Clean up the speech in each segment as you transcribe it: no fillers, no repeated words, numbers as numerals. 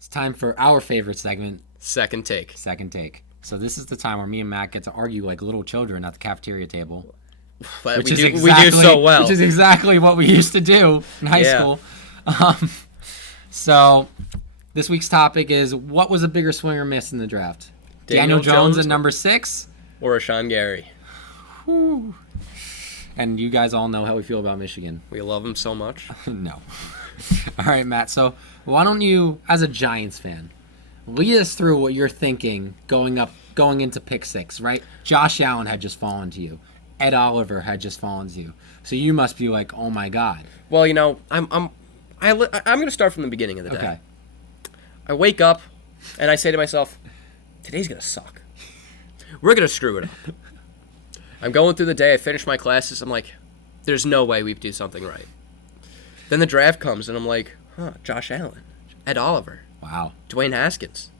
It's time for our favorite segment, Second Take. Second Take. So this is the time where me and Matt get to argue like little children at the cafeteria table. We do so well. Which is exactly what we used to do in high school. So this week's topic is, what was a bigger swing or miss in the draft? Daniel Jones at number 6? Or Rashan Gary. Whew. And you guys all know how we feel about Michigan. We love him so much. No. All right, Matt. So why don't you, as a Giants fan, lead us through what you're thinking going into pick 6, right? Josh Allen had just fallen to you. Ed Oliver had just fallen to you. So you must be like, oh my God. Well, you know, I'm going to start from the beginning of the day. Okay. I wake up and I say to myself, today's going to suck. We're going to screw it up. I'm going through the day. I finish my classes. I'm like, there's no way we do something right. Then the draft comes and I'm like, Josh Allen, Ed Oliver. Wow. Dwayne Haskins.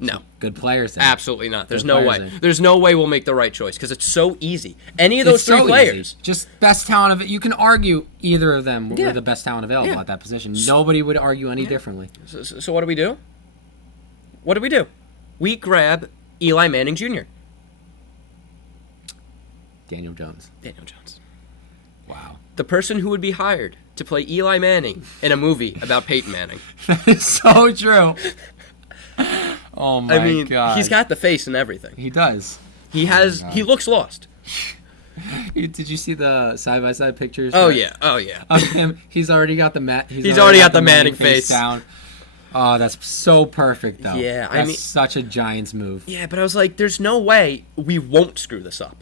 No. Good players there. Absolutely not. There's Good no players way. there. There's no way we'll make the right choice because it's so easy. Any of those three players. Easy. Just best talent of it. You can argue either of them were Yeah. the best talent available Yeah. at that position. Nobody would argue any differently. So what do we do? What do we do? We grab Eli Manning Jr. Daniel Jones. Daniel Jones. Wow. The person who would be hired to play Eli Manning in a movie about Peyton Manning. That is so true. Oh my God. He's got the face and everything. He does. He looks lost. Did you see the side-by-side pictures? Oh yeah. Of him. He's already got the He's already got the Manning face down. Oh, that's so perfect, though. Yeah, that's such a Giants move. Yeah, but I was like, there's no way we won't screw this up.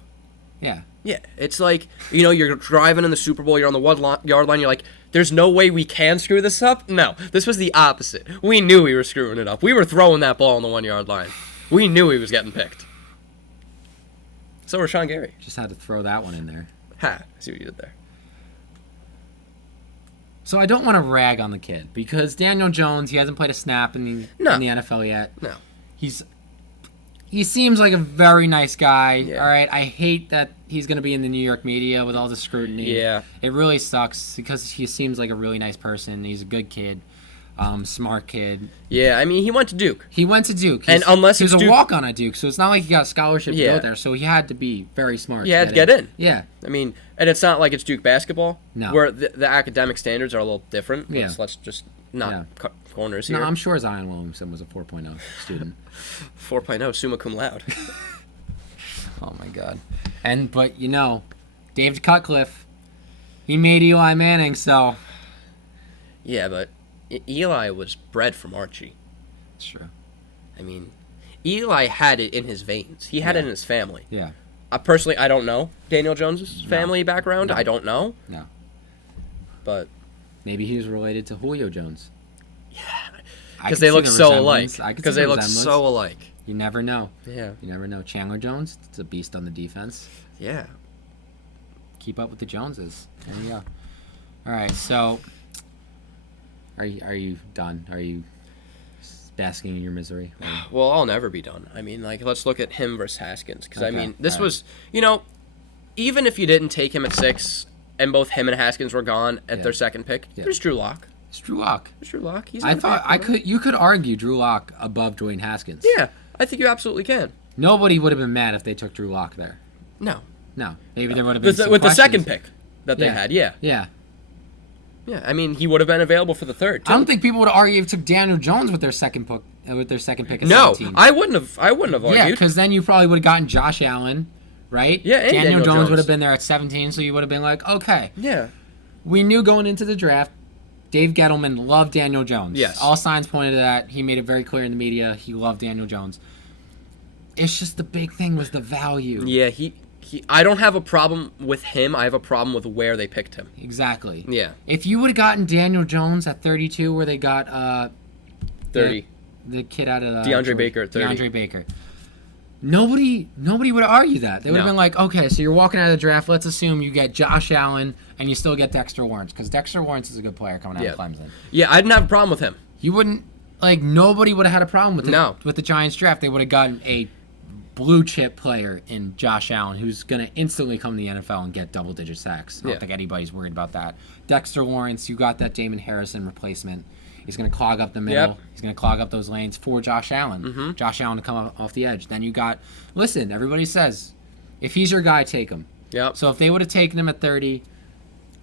Yeah. Yeah, it's like, you know, you're driving in the Super Bowl, you're on the 1 yard line, you're like, there's no way we can screw this up? No, this was the opposite. We knew we were screwing it up. We were throwing that ball on the 1 yard line. We knew he was getting picked. So Rashan Gary. Just had to throw that one in there. Ha, I see what you did there. So I don't want to rag on the kid because Daniel Jones, he hasn't played a snap in the NFL yet. No. He seems like a very nice guy. Yeah. All right. I hate that he's going to be in the New York media with all the scrutiny. Yeah. It really sucks because he seems like a really nice person. He's a good kid, smart kid. Yeah, I mean, he went to Duke. He went to Duke. And unless he was it's a Duke- walk-on at Duke, so it's not like he got a scholarship to Yeah. go there. So he had to be very smart. He had to get in. Yeah. I mean, and it's not like it's Duke basketball, No. where the academic standards are a little different. Yeah. Let's just not cut corners No, here. I'm sure Zion Williamson was a 4.0 student. 4.0, summa cum laude. Oh my God. But you know, David Cutcliffe, he made Eli Manning, so Yeah, but Eli was bred from Archie. it's true. I mean, Eli had it in his veins. He had it in his family. Yeah. Personally, I don't know Daniel Jones' family background. No. I don't know. No. But Maybe he was related to Julio Jones. because they look so alike. Because Because they look so alike. You never know. Yeah. You never know. Chandler Jones, it's a beast on the defense. Yeah. Keep up with the Joneses. There you go. All right, so are you done? Are you basking in your misery? Or- Well, I'll never be done. I mean, like, let's look at him versus Haskins. Because, I Okay, mean, this all right. was, you know, even if you didn't take him at 6 and both him and Haskins were gone at their second pick, there's Drew Lock. It's Drew Lock. There's Drew Lock. He's I not a thought bad you could argue Drew Lock above Dwayne Haskins. Yeah, I think you absolutely can. Nobody would have been mad if they took Drew Lock there. No. No. Maybe there would have been some With the second questions. pick that they had, yeah. Yeah. Yeah, I mean, he would have been available for the third, too. I don't think people would argue if they took Daniel Jones with their second pick. At No, 17. I wouldn't have argued. Yeah, because then you probably would have gotten Josh Allen, right? Yeah, and Daniel Daniel Jones would Jones. have been there at 17, so you would have been like, okay. Yeah. We knew going into the draft, Dave Gettleman loved Daniel Jones. Yes. All signs pointed to that. He made it very clear in the media he loved Daniel Jones. It's just the big thing was the value. Yeah, I don't have a problem with him. I have a problem with where they picked him. Exactly. Yeah. If you would have gotten Daniel Jones at 32, where they got 30. the kid out of DeAndre Baker at 30. DeAndre Baker. Nobody would argue that. They would have No. been like, okay, so you're walking out of the draft. Let's assume you get Josh Allen and you still get Dexter Lawrence, because Dexter Lawrence is a good player coming out of Clemson. Yeah, I didn't have a problem with him. You wouldn't nobody would have had a problem with it. No. With the Giants draft. They would have gotten a blue chip player in Josh Allen who's going to instantly come to the NFL and get double-digit sacks. I don't think anybody's worried about that. Dexter Lawrence, you got that Damon Harrison replacement. He's going to clog up the middle. Yep. He's going to clog up those lanes for Josh Allen. Mm-hmm. Josh Allen to come off the edge. Then you got, listen, everybody says, if he's your guy, take him. Yep. So if they would have taken him at 30,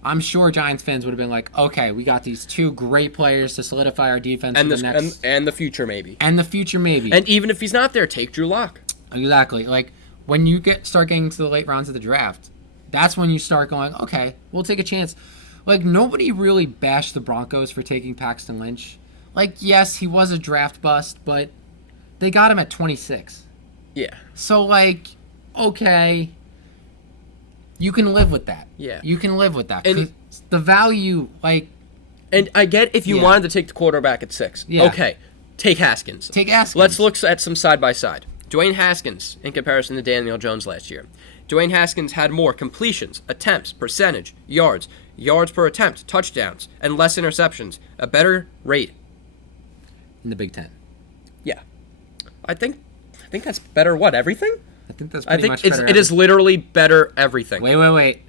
I'm sure Giants fans would have been like, okay, we got these two great players to solidify our defense And for the the next... and the future maybe. And the future maybe. And even if he's not there, take Drew Lock. Exactly. Like, when you start getting to the late rounds of the draft, that's when you start going, okay, we'll take a chance. Like, nobody really bashed the Broncos for taking Paxton Lynch. Like, yes, he was a draft bust, but they got him at 26. Yeah. So, like, okay, you can live with that. Yeah. You can live with that. And 'Cause the value, like... And I get if you Yeah. wanted to take the quarterback at 6. Yeah. Okay, take Haskins. Take Haskins. Let's look at some side-by-side. Dwayne Haskins, in comparison to Daniel Jones last year. Dwayne Haskins had more completions, attempts, percentage, yards per attempt, touchdowns, and less interceptions. A better rate. In the Big Ten. Yeah. I think that's better what, everything? I think that's I pretty think much it's better it is literally better everything. Wait.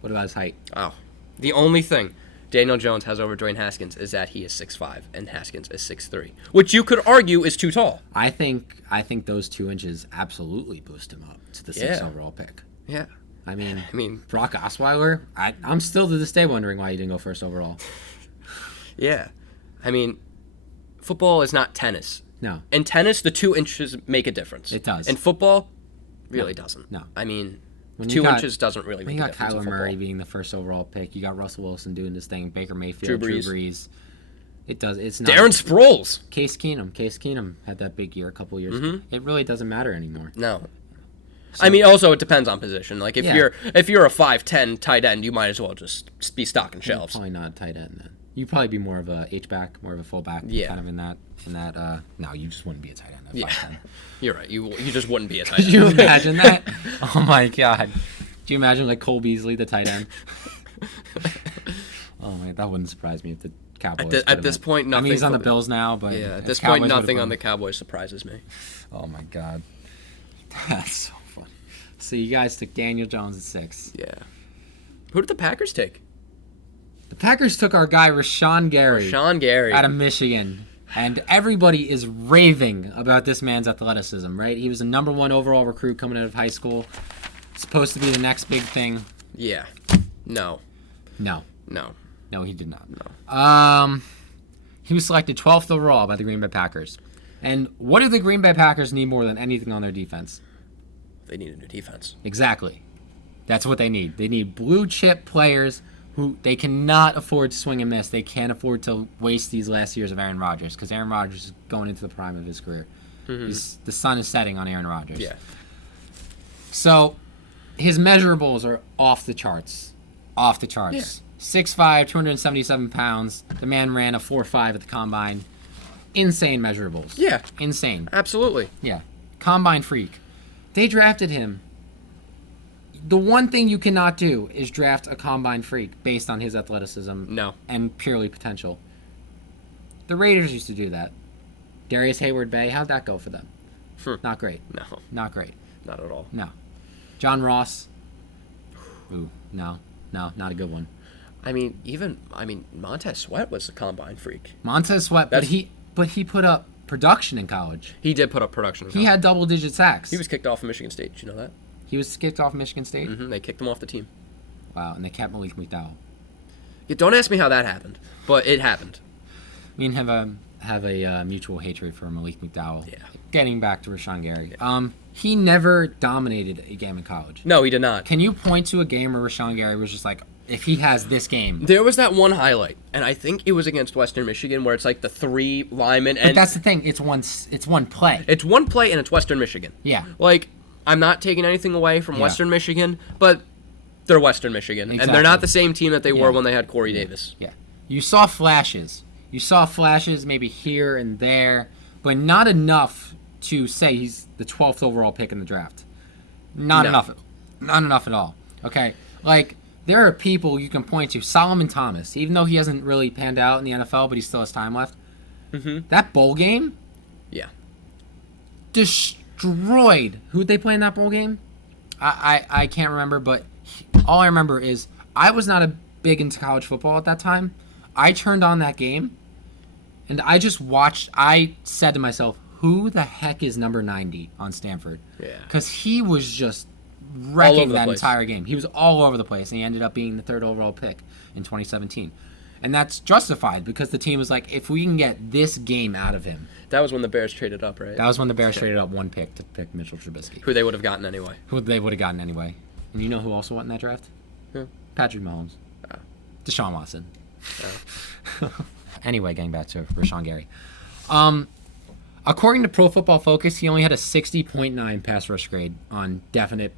What about his height? Oh. The only thing Daniel Jones has over Dwayne Haskins is that he is 6'5", and Haskins is 6'3", which you could argue is too tall. I think those 2 inches absolutely boost him up to the 6th Yeah. overall pick. Yeah. I mean, Brock Osweiler, I'm still to this day wondering why he didn't go first overall. Yeah. I mean, football is not tennis. No. In tennis, the 2 inches make a difference. It does. In football, really doesn't. No. I mean, When 2 you got- inches doesn't really When make you a got difference in Kyler football. Murray being the first overall pick, you got Russell Wilson doing this thing, Baker Mayfield, Drew Drew Brees. Brees. It does. It's not. Darren Sproles. Case Keenum had that big year a couple years ago. Mm-hmm. It really doesn't matter anymore. No. I mean, also it depends on position. Like if Yeah. you're a 5'10" tight end, you might as well just be stocking shelves. Probably not a tight end then. You'd probably be more of a H-back, more of a fullback. Yeah. Kind of in that. No, you just wouldn't be a tight end at Yeah. 5'10". You're right. You just wouldn't be a tight Could end. you imagine that? Oh my god. Could you imagine like Cole Beasley, the tight end? Oh man, that wouldn't surprise me if the Cowboys. At this point, nothing. I mean, he's on the for- Bills now, but Yeah, at if this Cowboys point, would've nothing put on him- the Cowboys surprises me. Oh my god, that's so funny. So you guys took Daniel Jones at 6. Yeah. Who did the Packers take? The Packers took our guy Rashan Gary Rashan Gary. out of Michigan, and everybody is raving about this man's athleticism. Right? He was a number 1 overall recruit coming out of high school. Supposed to be the next big thing. Yeah. No. No, he did not. No. He was selected 12th overall by the Green Bay Packers. And what do the Green Bay Packers need more than anything on their defense? They need a new defense. Exactly. That's what they need. They need blue chip players who they cannot afford to swing and miss. They can't afford to waste these last years of Aaron Rodgers because Aaron Rodgers is going into the prime of his career. The sun is setting on Aaron Rodgers. Yeah. So his measurables are off the charts. Off the charts. Yeah. 6'5", 277 pounds. The man ran a 4.5 at the combine. Insane measurables. Yeah. Insane. Absolutely. Yeah. Combine freak. They drafted him. The one thing you cannot do is draft a combine freak based on his athleticism No. and purely potential. The Raiders used to do that. Darius Hayward-Bay, how'd that go for them? Not great. No. Not great. Not at all. No. John Ross. Ooh, no, not a good one. I mean, Montez Sweat was a combine freak. Montez Sweat, but he put up production in college. He did put up production. He had double-digit sacks. He was kicked off of Michigan State. Did you know that? He was kicked off Michigan State. They kicked him off the team. Wow, and they kept Malik McDowell. Yeah, don't ask me how that happened, but it happened. Me and him have a mutual hatred for Malik McDowell. Yeah. Getting back to Rashan Gary. He never dominated a game in college. No, he did not. Can you point to a game where Rashan Gary was just like, if he has this game? There was that one highlight, and I think it was against Western Michigan, where it's like the 3 linemen, But and that's the thing. It's one play. it's one play, and it's Western Michigan. Yeah. Like, I'm not taking anything away from Yeah. Western Michigan, but they're Western Michigan, and they're Exactly. not the same team that they were Yeah. when they had Corey Davis. Yeah. You saw flashes. You saw flashes maybe here and there, but not enough to say he's the 12th overall pick in the draft. Not No. enough. Not enough at all. Okay? Like, there are people you can point to. Solomon Thomas, even though he hasn't really panned out in the NFL, but he still has time left. That bowl game Yeah. destroyed. Who'd they play in that bowl game? I can't remember, but all I remember is I was not a big into college football at that time. I turned on that game, And I said to myself, who the heck is number 90 on Stanford? Yeah. Because he was just All wrecking over the that place. entire game. He was all over the place, and he ended up being the 3rd overall pick in 2017. And that's justified because the team was like, if we can get this game out of him. That was when the Bears traded up, right? That was when the Bears traded up 1 pick to pick Mitchell Trubisky. Who they would have gotten anyway. Who they would have gotten anyway. And you know who also went in that draft? Who? Patrick Mahomes. Oh. Deshaun Watson. Oh. Anyway, getting back to Rashan Gary. According to Pro Football Focus, he only had a 60.9 pass rush grade on definite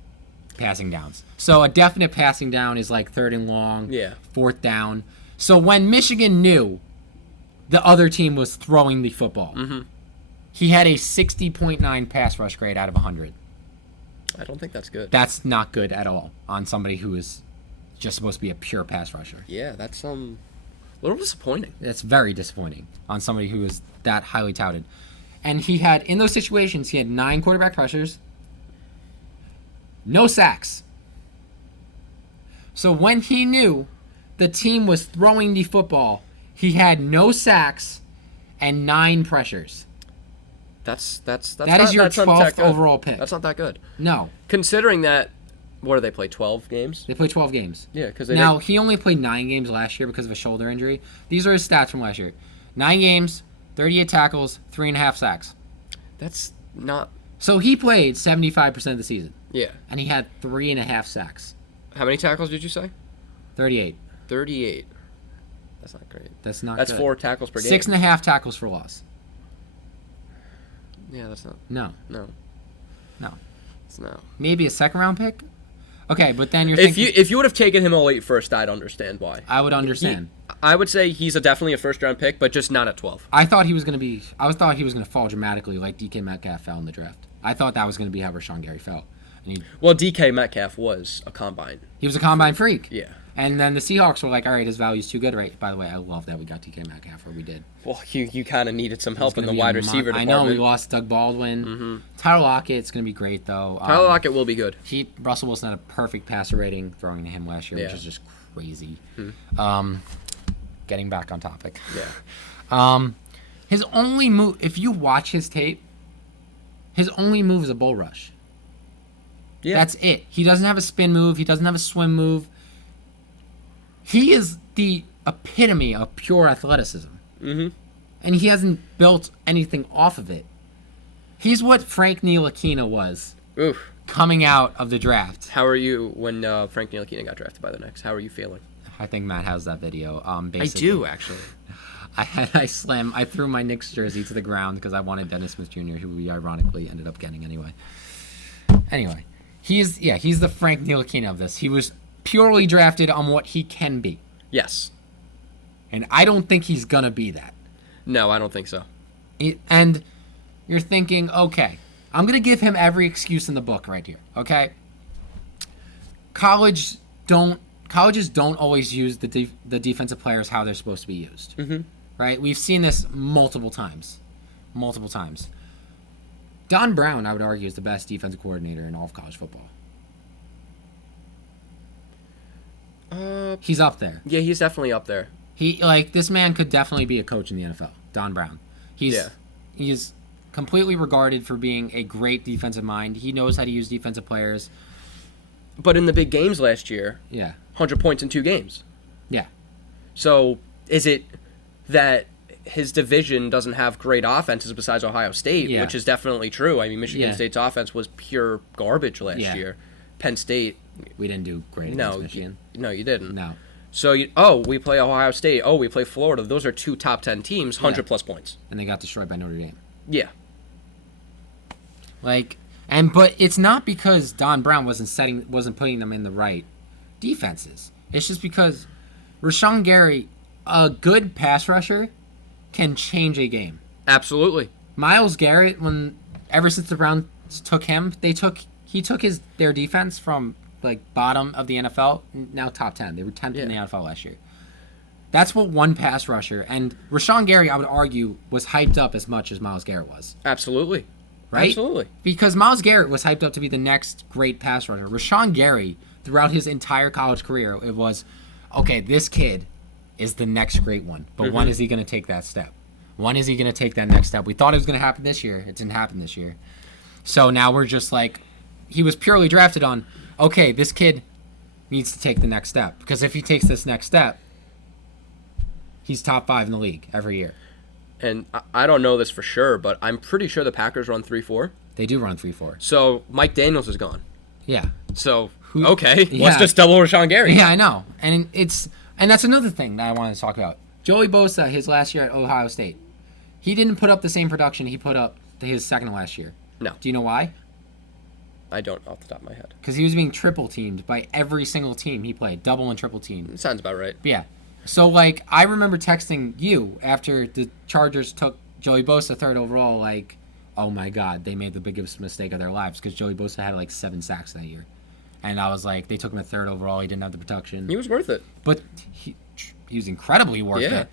passing downs. So a definite passing down is like 3rd and long, Yeah. 4th down. So when Michigan knew the other team was throwing the football, he had a 60.9 pass rush grade out of 100. I don't think that's good. That's not good at all on somebody who is just supposed to be a pure pass rusher. Yeah, that's a little disappointing. That's very disappointing on somebody who is that highly touted. And he had, in those situations, he had 9 quarterback pressures, no sacks. So when he knew the team was throwing the football, he had no sacks and 9 pressures. That is your 12th overall pick. That's not that good. No. Considering that, what do they play, 12 games? They played 12 games. Yeah, because Now, he only played 9 games last year because of a shoulder injury. These are his stats from last year. 9 games, 38 tackles, 3.5 sacks. That's not... So he played 75% of the season, Yeah. and he had 3.5 sacks. How many tackles did you say? 38. 38. That's not great. That's not That's good. 4 tackles per game. 6.5 tackles for loss. Yeah, that's not... No. No. No. It's no. Maybe a 2nd-round pick? Okay, but then you're If thinking... you would have taken him all late first, I'd understand why. I would understand. I would say he's definitely a first-round pick, but just not at 12. I thought he was going to fall dramatically like DK Metcalf fell in the draft. I thought that was going to be how Rashan Gary fell. And Well, DK Metcalf was a combine. he was a combine freak. Yeah. And then the Seahawks were like, all right, his value's too good, right? By the way, I love that we got DK Metcalf, or we did. Well, you kind of needed some help It's in gonna the be a wide receiver I department. know, we lost Doug Baldwin. Tyler Lockett's going to be great, though. Tyler Lockett will be good. Russell Wilson had a perfect passer rating throwing to him last year, which Yeah. is just crazy. Getting back on topic. Yeah. His only move, if you watch his tape, his only move is a bull rush. Yeah. That's it. He doesn't have a spin move. He doesn't have a swim move. He is the epitome of pure athleticism. Mm-hmm. And he hasn't built anything off of it. He's what Frank Ntilikina was Oof. coming out of the draft. How are you when Frank Ntilikina got drafted by the Knicks? How are you feeling? I think Matt has that video. I Basically, do, actually. I threw my Knicks jersey to the ground because I wanted Dennis Smith Jr., who we ironically ended up getting anyway. Anyway, he's the Frank Ntilikina of this. He was purely drafted on what he can be. Yes. And I don't think he's going to be that. No, I don't think so. And you're thinking, okay, I'm going to give him every excuse in the book right here, okay? Colleges don't always use the defensive players how they're supposed to be used, right? We've seen this multiple times. Don Brown, I would argue, is the best defensive coordinator in all of college football. He's up there. Yeah, he's definitely up there. This man could definitely be a coach in the NFL. Don Brown. He's completely regarded for being a great defensive mind. He knows how to use defensive players. But in the big games last year, Yeah. 100 points in 2 games. Yeah. So is it that his division doesn't have great offenses besides Ohio State, Yeah. which is definitely true. I mean, Michigan Yeah. State's offense was pure garbage last Yeah. year. Penn State, We didn't do great against Michigan. no, you didn't. No. So, we play Ohio State. Oh, we play Florida. Those are 2 top 10 teams, 100-plus points. And they got destroyed by Notre Dame. Yeah. But it's not because Don Brown wasn't putting them in the right defenses. It's just because Rashan Gary, a good pass rusher, can change a game. Absolutely. Myles Garrett, ever since the Browns took him, he took their defense from bottom of the NFL, now top 10. They were 10th in the NFL last year. That's what one pass rusher, and Rashan Gary, I would argue, was hyped up as much as Myles Garrett was. Absolutely. Right? Absolutely. Because Myles Garrett was hyped up to be the next great pass rusher. Rashan Gary, throughout his entire college career, it was, okay, this kid is the next great one. But when is he going to take that step? When is he going to take that next step? We thought it was going to happen this year. It didn't happen this year. So now we're just like, he was purely drafted on, okay, this kid needs to take the next step. Because if he takes this next step, he's top 5 in the league every year. And I don't know this for sure, but I'm pretty sure the Packers run 3-4. They do run 3-4. So Mike Daniels is gone. Yeah. So, okay, let's just double Rashan Gary. Yeah, I know. And that's another thing that I wanted to talk about. Joey Bosa, his last year at Ohio State, he didn't put up the same production he put up his second to last year. No. Do you know why? I don't off the top of my head. Because he was being triple teamed by every single team he played, double and triple teamed. Sounds about right. But yeah. So, like, I remember texting you after the Chargers took Joey Bosa third overall, like, oh my God, they made the biggest mistake of their lives because Joey Bosa had like 7 sacks that year. And I was like, they took him at third overall. He didn't have the production. He was worth it. But he was incredibly worth Yeah. it.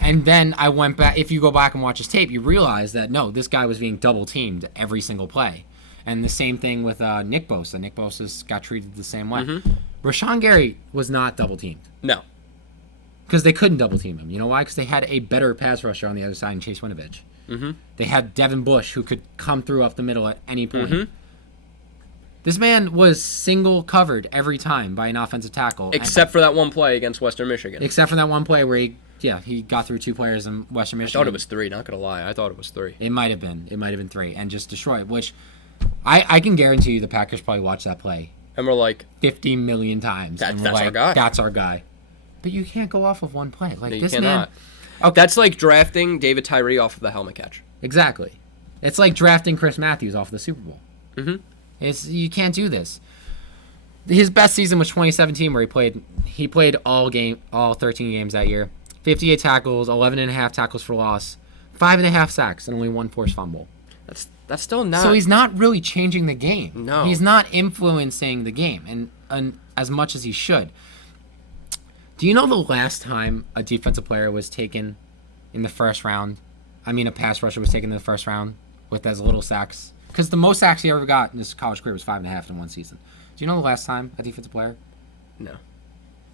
And then I went back. If you go back and watch his tape, you realize that, no, this guy was being double teamed every single play. And the same thing with Nick Bosa. Nick Bosa got treated the same way. Mm-hmm. Rashan Gary was not double teamed. No. Because they couldn't double team him. You know why? Because they had a better pass rusher on the other side in Chase Winovich. Mm-hmm. They had Devin Bush, who could come through up the middle at any point. Mm-hmm. This man was single covered every time by an offensive tackle. Except for that one play against Western Michigan. Except for that one play where he got through 2 players in Western Michigan. I thought it was 3, not going to lie. I thought it was 3. It might have been. It might have been 3. And just destroyed, which I can guarantee you the Packers probably watched that play And we're like, 50 million times. That's like, our guy. That's our guy. But you can't go off of one play. Like, no, you this cannot. man. Okay. That's like drafting David Tyree off of the helmet catch. Exactly. It's like drafting Chris Matthews off the Super Bowl. Mm-hmm. You can't do this. His best season was 2017, where he played all 13 games that year. 58 tackles, 11.5 tackles for loss, 5.5 sacks, and only 1 forced fumble. That's still not. So he's not really changing the game. No. He's not influencing the game, and as much as he should. Do you know the last time a defensive player was taken in the first round? I mean, a pass rusher was taken in the first round with as little sacks? Because the most sacks he ever got in his college career was 5.5 in one season. Do you know the last time a defensive player? No.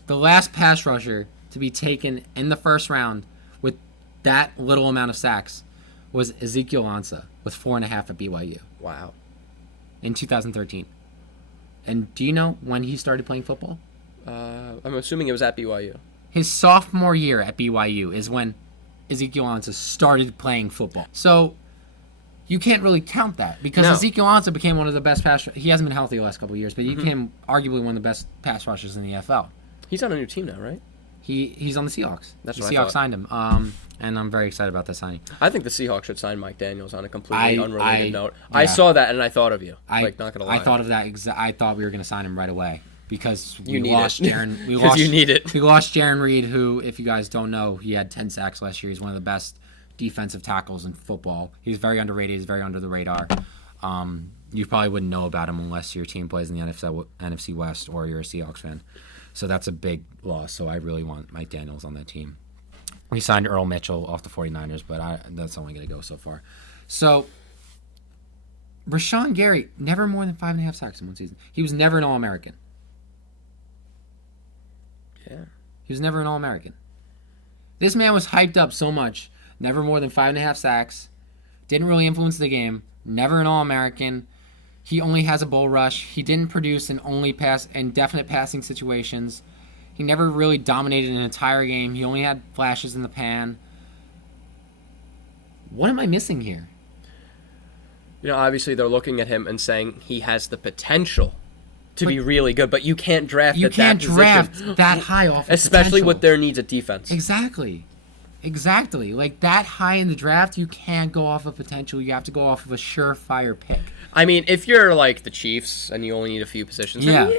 The last pass rusher to be taken in the first round with that little amount of sacks was Ezekiel Ansah with 4.5 at BYU. Wow. In 2013. And do you know when he started playing football? I'm assuming it was at BYU. His sophomore year at BYU is when Ezekiel Ansah started playing football. So you can't really count that because Ezekiel Ansah became one of the best pass. He hasn't been healthy the last couple of years, but he became arguably one of the best pass rushers in the NFL. He's on a new team now, right? He's on the Seahawks. That's the what I Seahawks thought. signed him, and I'm very excited about that signing. I think the Seahawks should sign Mike Daniels on a completely unrelated note. Yeah. I saw that and I thought of you. Not gonna lie. I thought of that. I thought we were going to sign him right away because You need lost it. Jaron. You need it. We lost Jaron Reed, who, if you guys don't know, he had 10 sacks last year. He's one of the best defensive tackles in football. He's very underrated. He's very under the radar. You probably wouldn't know about him unless your team plays in the NFC West or you're a Seahawks fan. So that's a big loss. So I really want Mike Daniels on that team. We signed Earl Mitchell off the 49ers, but that's only going to go so far. So Rashan Gary, never more than 5.5 sacks in one season. He was never an All-American. Yeah. He was never an All-American. This man was hyped up so much. Never more than 5.5 sacks. Didn't really influence the game. Never an All-American. He only has a bull rush. He didn't produce in definite passing situations. He never really dominated an entire game. He only had flashes in the pan. What am I missing here? You know, obviously they're looking at him and saying he has the potential to be really good, but you can't draft You at can't that draft position. that high off of Especially potential. with their needs at defense. Exactly. Like, that high in the draft, you can't go off of potential. You have to go off of a surefire pick. I mean, if you're like the Chiefs and you only need a few positions, then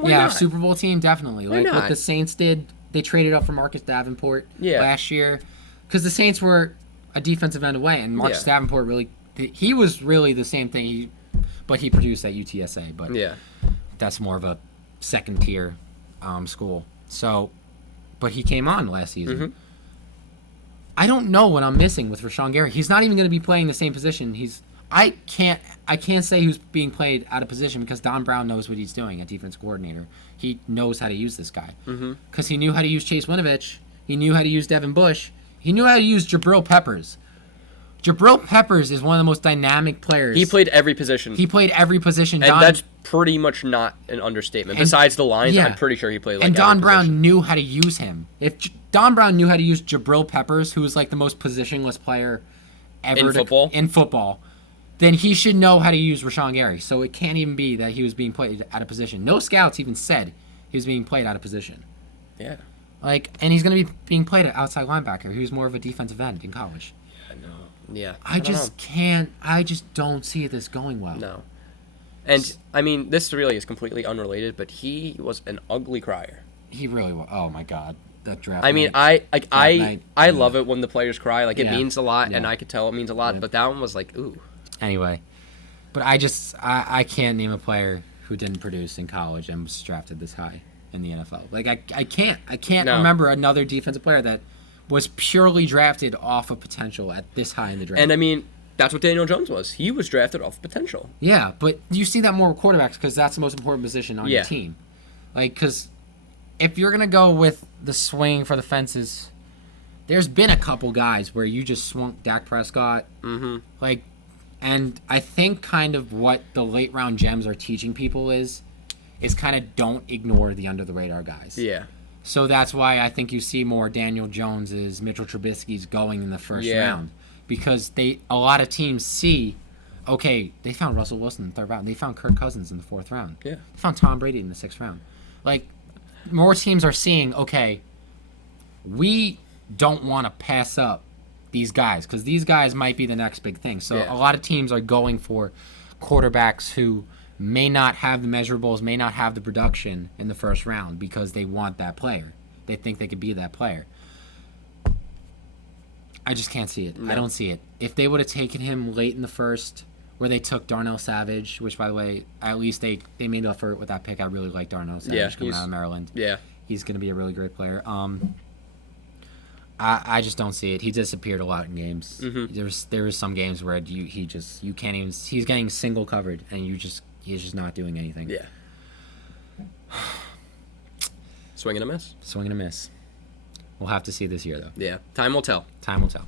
why not? Super Bowl team, definitely. Why Like not? what the Saints did, they traded up for Marcus Davenport Yeah. last year. Because the Saints were a defensive end away, and Marcus Yeah. Davenport he was really the same thing, but he produced at UTSA. But Yeah. that's more of a second-tier school. So, but he came on last season. Mm-hmm. I don't know what I'm missing with Rashan Gary. He's not even going to be playing the same position. I can't say who's being played out of position because Don Brown knows what he's doing, a defense coordinator. He knows how to use this guy. Because he knew how to use Chase Winovich. He knew how to use Devin Bush. He knew how to use Jabril Peppers, Jabril Peppers is one of the most dynamic players. He played every position. He played every position. And that's pretty much not an understatement. Besides the lines, I'm pretty sure he played like and Don every Brown position. knew how to use him. If Don Brown knew how to use Jabril Peppers, who was like the most positionless player ever in football, then he should know how to use Rashan Gary. So it can't even be that he was being played out of position. No scouts even said he was being played out of position. Yeah. And he's going to be being played at outside linebacker. He was more of a defensive end in college. Yeah. I just don't see this going well. No. And, I mean, this really is completely unrelated, but he was an ugly crier. He really was. Oh, my God. That draft I mean, night. I love it when the players cry. Like, it means a lot, and Yeah. I could tell it means a lot, but that one was like, ooh. Anyway. But I can't name a player who didn't produce in college and was drafted this high in the NFL. Like, I can't remember another defensive player that was purely drafted off of potential at this high in the draft. And, I mean, that's what Daniel Jones was. He was drafted off potential. Yeah, but you see that more with quarterbacks because that's the most important position on your team. Like, because if you're going to go with the swing for the fences, there's been a couple guys where you just swung Dak Prescott. Mm-hmm. Like, and I think kind of what the late round gems are teaching people is kind of don't ignore the under the radar guys. Yeah. So that's why I think you see more Daniel Joneses, Mitchell Trubisky's going in the first round. Because a lot of teams see, okay, they found Russell Wilson in the third round. They found Kirk Cousins in the fourth round. Yeah. They found Tom Brady in the sixth round. Like, more teams are seeing, okay, we don't want to pass up these guys because these guys might be the next big thing. So a lot of teams are going for quarterbacks who may not have the measurables, may not have the production in the first round because they want that player. They think they could be that player. I just can't see it. No. I don't see it. If they would have taken him late in the first, where they took Darnell Savage, which, by the way, at least they made up for it with that pick. I really like Darnell Savage coming out of Maryland. Yeah. He's going to be a really great player. I just don't see it. He disappeared a lot in games. Mm-hmm. There was some games where you can't even. He's getting single covered, and he's just not doing anything. Yeah. Swing and a miss. Swing and a miss. We'll have to see this year, though. Yeah. Time will tell. Time will tell.